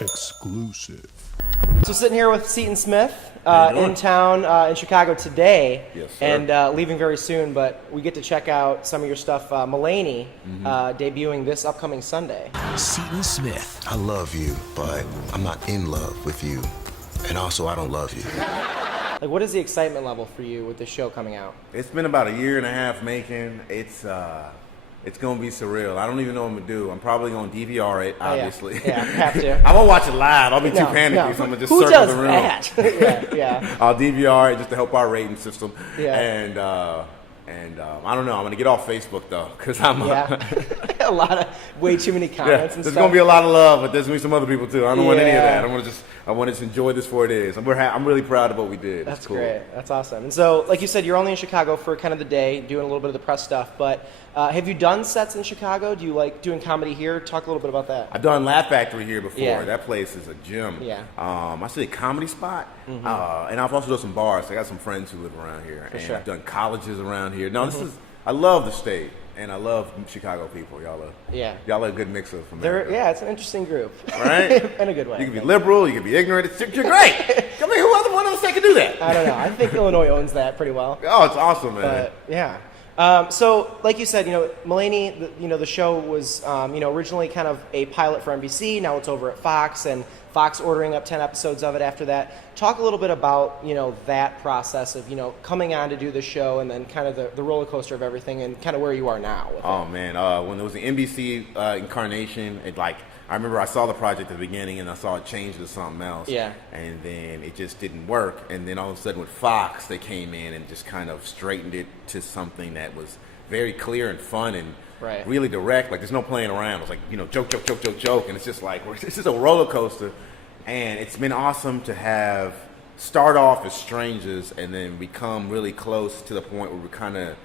Exclusive. So sitting here with Seaton Smith in town in Chicago today, yes, sir. And leaving very soon, but we get to check out some of your stuff, Mulaney, debuting this upcoming Sunday. Seaton Smith. I love you, but I'm not in love with you. And also, I don't love you. Like, what is the excitement level for you with this show coming out? It's been about a year and a half making. It's gonna be surreal. I don't even know what I'm gonna do. I'm probably gonna DVR it, obviously. Yeah, have to. I won't watch it live. I'll be too panicky, so I'm gonna just Who circle does the room. that? yeah. I'll DVR it just to help our rating system. Yeah. And I don't know. I'm gonna get off Facebook though, because I'm a lot of way too many comments and there's stuff. gonna be a lot of love, but there's gonna be some other people too. I don't want any of that. Yeah. I want to enjoy this for it is. I'm really proud of what we did. That's it's cool. great. That's awesome. And so, like you said, you're only in Chicago for kind of the day, doing a little bit of the press stuff. But have you done sets in Chicago? Do you like doing comedy here? Talk a little bit about that. I've done Laugh Factory here before. Yeah. That place is a gym. Yeah. I see a comedy spot, and I've also done some bars. I got some friends who live around here, and sure. I've done colleges around here. No, I love the state, and I love Chicago people. Y'all are a good mix of America. It's an interesting group, right? In a good way. You can be liberal, you can be ignorant. You're great. I mean, who other one else that can do that? I don't know. I think Illinois owns that pretty well. Oh, it's awesome, man. But yeah. So, like you said, Mulaney, the show was, originally kind of a pilot for NBC. Now it's over at Fox, and Fox ordering up 10 episodes of it after that. Talk a little bit about, that process of, coming on to do the show, and then kind of the roller coaster of everything, and kind of where you are now. With it. Man, when it was the NBC incarnation, I remember I saw the project at the beginning, and I saw it change to something else. Yeah. And then it just didn't work. And then all of a sudden with Fox, they came in and just kind of straightened it to something that was very clear and fun and really direct. Like, there's no playing around. It was like, joke. And it's just like, it's just a roller coaster. And it's been awesome to start off as strangers and then become really close to the point where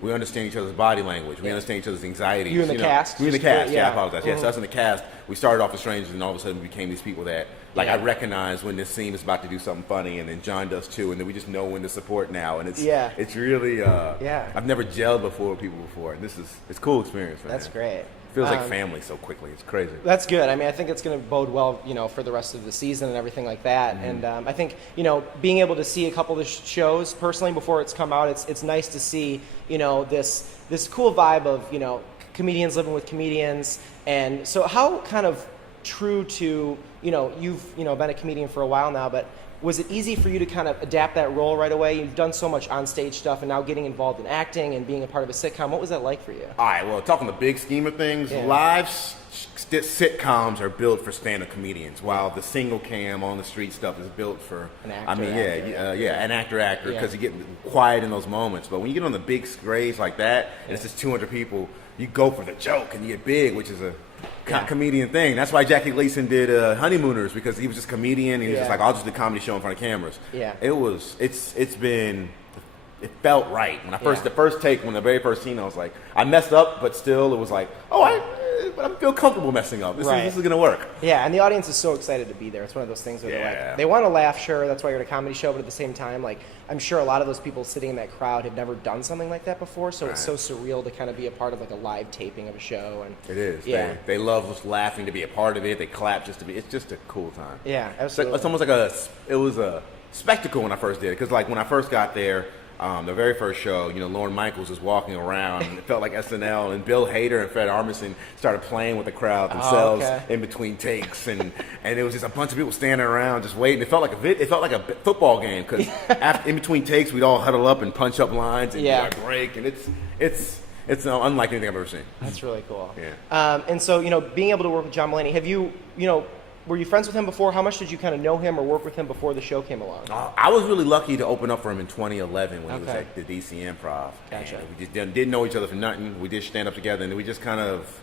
we understand each other's body language. We understand each other's anxieties. You and the cast? We in the cast, Yeah. I apologize. Yes, us in the cast. We started off as strangers, and all of a sudden we became these people that, I recognize when this scene is about to do something funny, and then John does too, and then we just know when to support now. And it's really, I've never gelled with people before, and it's a cool experience, man. That's great. Feels like family so quickly. It's crazy. That's good. I mean, I think it's going to bode well, for the rest of the season and everything like that. And I think, being able to see a couple of the shows personally before it's come out, it's nice to see, this cool vibe of, comedians living with comedians. And so how kind of true to, you've, been a comedian for a while now, but was it easy for you to kind of adapt that role right away? You've done so much on-stage stuff and now getting involved in acting and being a part of a sitcom. What was that like for you? All right, well, talking the big scheme of things, live sitcoms are built for stand-up comedians, while the single cam on the street stuff is built for an actor. An actor, because you get quiet in those moments. But when you get on the big stage like that, and it's just 200 people, you go for the joke and you get big, which is a comedian thing. That's why Jackie Gleason did Honeymooners, because he was just a comedian and he was just like, I'll just do a comedy show in front of cameras. Yeah. It felt right. When the first take, when the very first scene, I was like, I messed up, but still it was like, but I feel comfortable messing up. This is going to work. Yeah, and the audience is so excited to be there. It's one of those things where they want to laugh, sure, that's why you're at a comedy show, but at the same time, I'm sure a lot of those people sitting in that crowd have never done something like that before, so it's so surreal to kind of be a part of a live taping of a show. And it is. Yeah. They love just laughing to be a part of it. They clap just to be. It's just a cool time. Yeah, absolutely. It's almost like it was a spectacle when I first did it, because when I first got there, the very first show, Lorne Michaels was walking around, and it felt like SNL, and Bill Hader and Fred Armisen started playing with the crowd themselves in between takes, and it was just a bunch of people standing around just waiting. It felt like a football game, because in between takes we'd all huddle up and punch up lines and do our break, and it's unlike anything I've ever seen. That's really cool. Yeah. And so being able to work with John Mulaney, have you were you friends with him before? How much did you kind of know him or work with him before the show came along? I was really lucky to open up for him in 2011 when he was at the DC Improv. Gotcha. And we just didn't know each other for nothing. We did stand up together, and we just kind of,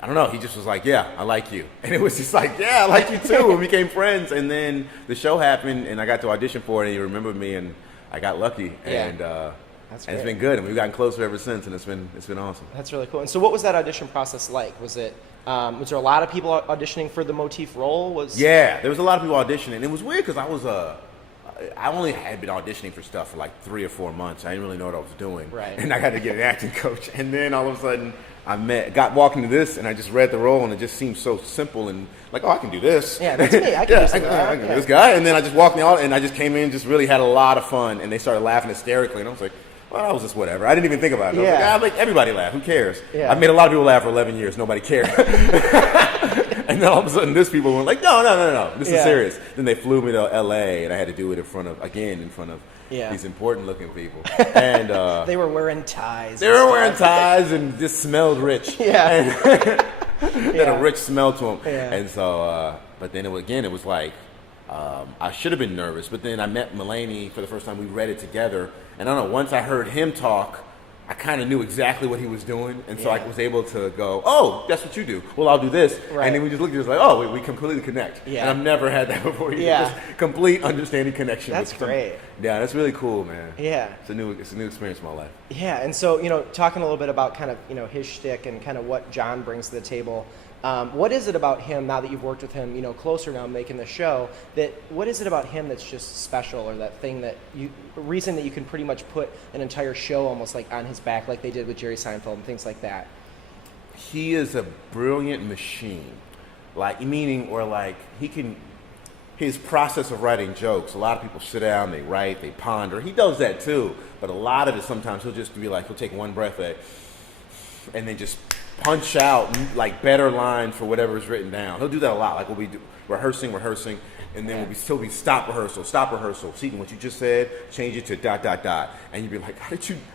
I don't know, he just was like, yeah, I like you. And it was just like, yeah, I like you too. And we became friends. And then the show happened, and I got to audition for it, and he remembered me, and I got lucky. And That's and it's been good, and we've gotten closer ever since, and it's been awesome. That's really cool. And so what was that audition process like? Was there a lot of people auditioning for the motif role? Yeah, there was a lot of people auditioning. It was weird because I only had been auditioning for stuff for like 3 or 4 months. I didn't really know what I was doing. Right. And I had to get an acting coach. And then all of a sudden, got walking to this, and I just read the role, and it just seemed so simple and like, oh, I can do this. Yeah, that's me. I can do that. I can do this guy. And then I just walked in the audience, and I just came in, just really had a lot of fun, and they started laughing hysterically, and I was like, well, that was just whatever. I didn't even think about it. I was like, everybody laugh. Who cares? Yeah. I've made a lot of people laugh for 11 years. Nobody cared. And then all of a sudden, this people were like, no. This is serious. Then they flew me to L.A., and I had to do it in front of these important-looking people. And they were wearing ties. They were wearing ties and just smelled rich. Yeah. Had a rich smell to them. Yeah. And so, but then it was like, I should have been nervous, but then I met Mulaney for the first time. We read it together, and I don't know, once I heard him talk, I kind of knew exactly what he was doing, and so I was able to go, oh, that's what you do. Well, I'll do this. Right. And then we just looked at it like, oh, we completely connect. Yeah. And I've never had that before. Just complete understanding connection. That's great. Yeah, that's really cool, man. Yeah. It's a new experience in my life. Yeah, and so, talking a little bit about kind of, his shtick and kind of what John brings to the table. What is it about him, now that you've worked with him, closer now making the show, what is it about him that's just special, or that thing reason that you can pretty much put an entire show almost like on his back, like they did with Jerry Seinfeld and things like that? He is a brilliant machine. His process of writing jokes, a lot of people sit down, they write, they ponder. He does that too, but a lot of it sometimes he'll just be like, he'll take one breath and then just punch out like better lines for whatever is written down. He'll do that a lot. Like we'll be rehearsing, and then we'll still be stop rehearsal. Seaton, what you just said, change it to ... And you'd be like,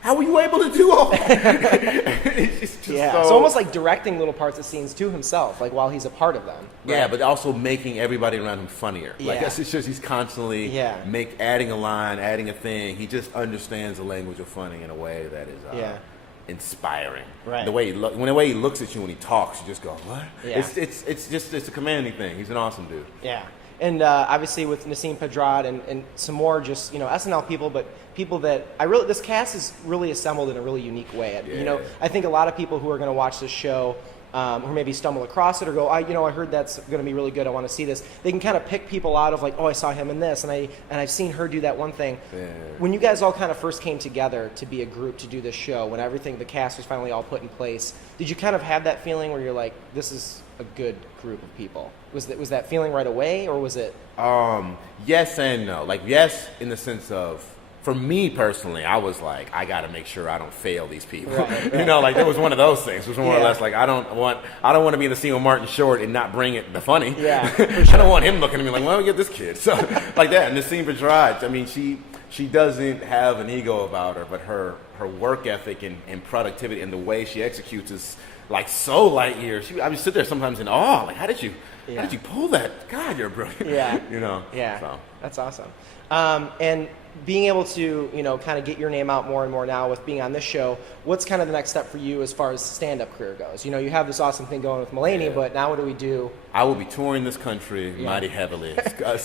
how were you able to do all that? It's just so almost like directing little parts of scenes to himself, like while he's a part of them. Right? Yeah, but also making everybody around him funnier. Like it's just he's constantly adding a line, adding a thing. He just understands the language of funny in a way that is inspiring. Right. The way he looks at you when he talks, you just go, what? Yeah. It's a commanding thing. He's an awesome dude. Yeah. And obviously with Nasim Pedrad and some more just SNL people, but people that this cast is really assembled in a really unique way. Yeah. I think a lot of people who are going to watch this show, or maybe stumble across it or go, I heard that's going to be really good, I want to see this. They can kind of pick people out of like, oh, I saw him in this, and I've seen her do that one thing. Yeah. When you guys all kind of first came together to be a group to do this show, when the cast was finally all put in place, did you kind of have that feeling where you're like, this is a good group of people? Was that feeling right away, or was it? Yes and no. Like, yes, in the sense of, for me personally, I was like, I got to make sure I don't fail these people. Right. Like there was one of those things. It was more or less like I don't want to be in the scene with Martin Short and not bring it the funny. Yeah, sure. I don't want him looking at me like, why don't we get this kid? So like that. And the scene for Gerard, I mean, she doesn't have an ego about her, but her work ethic and productivity and the way she executes is like so light years. I would sit there sometimes in awe. Like, how did you pull that? God, you're brilliant. Yeah. Yeah. So. That's awesome. And being able to, kind of get your name out more and more now with being on this show, what's kind of the next step for you as far as stand-up career goes? You have this awesome thing going with Mulaney, but now what do we do? I will be touring this country mighty heavily.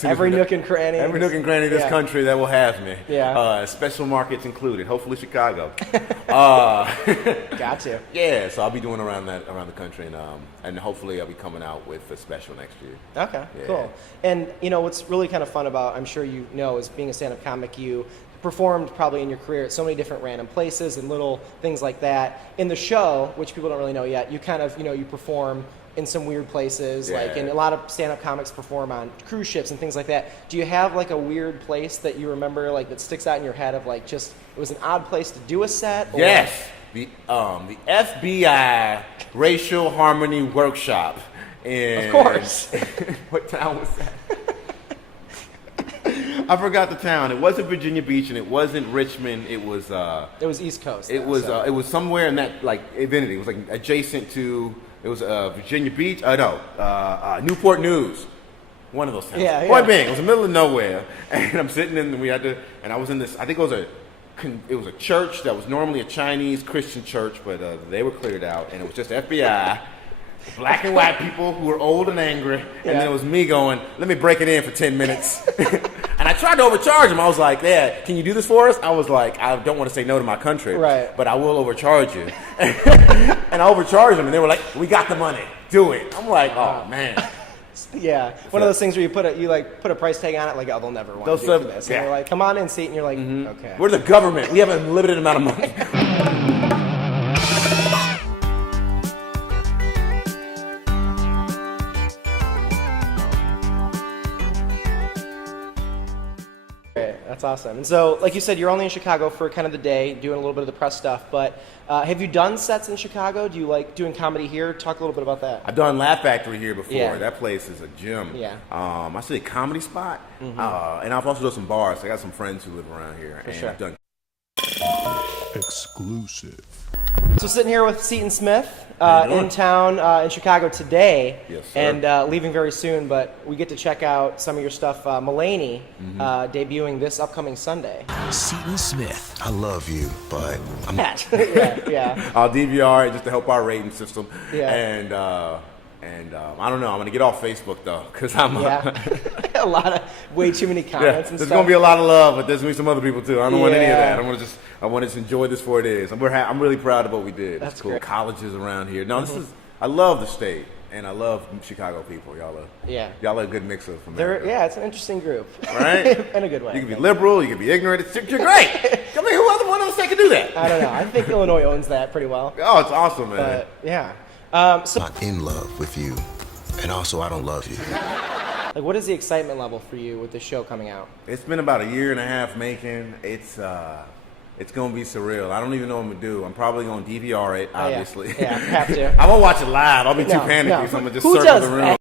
Every nook and cranny. Every nook and cranny of this country that will have me. Yeah. Special markets included. Hopefully Chicago. Got to. Yeah, so I'll be doing around the country, and hopefully I'll be coming out with a special next year. Okay, cool. And what's really kind of fun about, I'm sure is being a stand-up comic, you performed probably in your career at so many different random places and little things like that. In the show, which people don't really know yet, you kind of, you perform in some weird places, and a lot of stand-up comics perform on cruise ships and things like that. Do you have like a weird place that you remember, like that sticks out in your head of like just, it was an odd place to do a set? Or? Yes, the FBI Racial Harmony Workshop. Of course. What town was that? I forgot the town. It wasn't Virginia Beach, and it wasn't Richmond. It was East Coast. It was somewhere in that like vicinity. It was like adjacent to. It was Virginia Beach. Newport News. One of those towns. Yeah. Point being, it was in the middle of nowhere, and I'm sitting in. And I was in this. I think it was a church that was normally a Chinese Christian church, but they were cleared out, and it was just FBI. Black and white people who were old and angry, and then it was me going, let me break it in for 10 minutes. And I tried to overcharge him. I was like, can you do this for us? I was like, I don't want to say no to my country, but I will overcharge you. And I overcharged them, and they were like, we got the money. Do it. I'm like, oh, man. Yeah, one of those things where you put a price tag on it, like, oh, they'll never want to do this. And they're like, come on in, Seaton. And you're like, okay. We're the government. We have a limited amount of money. Great. That's awesome. And so, like you said, you're only in Chicago for kind of the day, doing a little bit of the press stuff. But have you done sets in Chicago? Do you like doing comedy here? Talk a little bit about that. I've done Laugh Factory here before. Yeah. That place is a gem. Yeah. I see a comedy spot, and I've also done some bars. I got some friends who live around here, and sure. I've done Exclusive. So sitting here with Seaton Smith in town in Chicago today, Yes, sir. and leaving very soon. But we get to check out some of your stuff. Mulaney debuting this upcoming Sunday. Seaton Smith. I love you, but I'm not. yeah. I'll DVR it just to help our rating system. Yeah. And I don't know. I'm gonna get off Facebook though, because I'm A lot of way too many comments and there's stuff. gonna be a lot of love, but there's gonna be some other people too. I don't want any of Yeah. that. I want to enjoy this for it is. I'm really proud of what we did. That's it's cool. great. Colleges around here. No, this is. I love the state, and I love Chicago people. Y'all are a good mix of America. It's an interesting group, Right? in a good way. You can be liberal, you can be ignorant. You're great. I mean, who other one of us that can do that? I don't know. I think Illinois owns that pretty well. Oh, it's awesome, man. But yeah. So, not in love with you, and also I don't love you. like, what is the excitement level for you with the show coming out? It's been about a year and a half making. It's gonna be surreal. I don't even know what I'm gonna do. I'm probably gonna DVR it, obviously. Yeah, have to. I won't watch it live. I'll be too No, panicky, no. so I'm gonna just Who circle does the room. that?